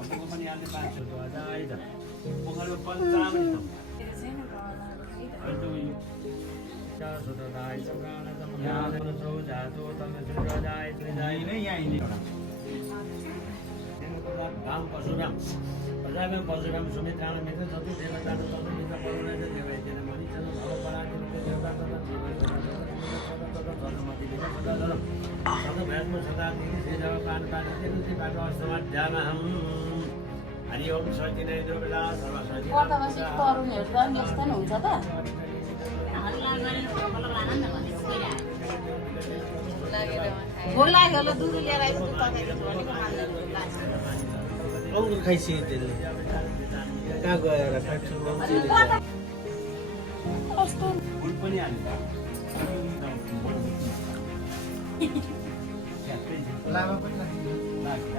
फोटोको पनि हाल्ने 500 तो आज आइज पोखरको पञ्चामृत धाम परशुराम प्रजामें परशुराम सुमित्राण मित्र जति देवता तति मित्र परुणा देवैतेन मणिचन भव पराक्रम देवता तथा धर्ममति सदा धर्म सदा भ्यात्म सदा दिने श्री जब पान पाने तेनुति बाटो अष्टमाध्यायहम हरि ओम सती नै दुर्बला सर्व सती पर्दापछि तरुणहरू त यस्तो नि हुन्छ त भोक लाग्यो होला दुध लिएर आइपुग्यो तपाईको भनेको मान्दैन अङ्गुर खाइसक्यो त्यसले कहाँ गएर फ्याक्ट्रीमा कस्तो फुल पनि हाल्नु लामा पनि लाग्छ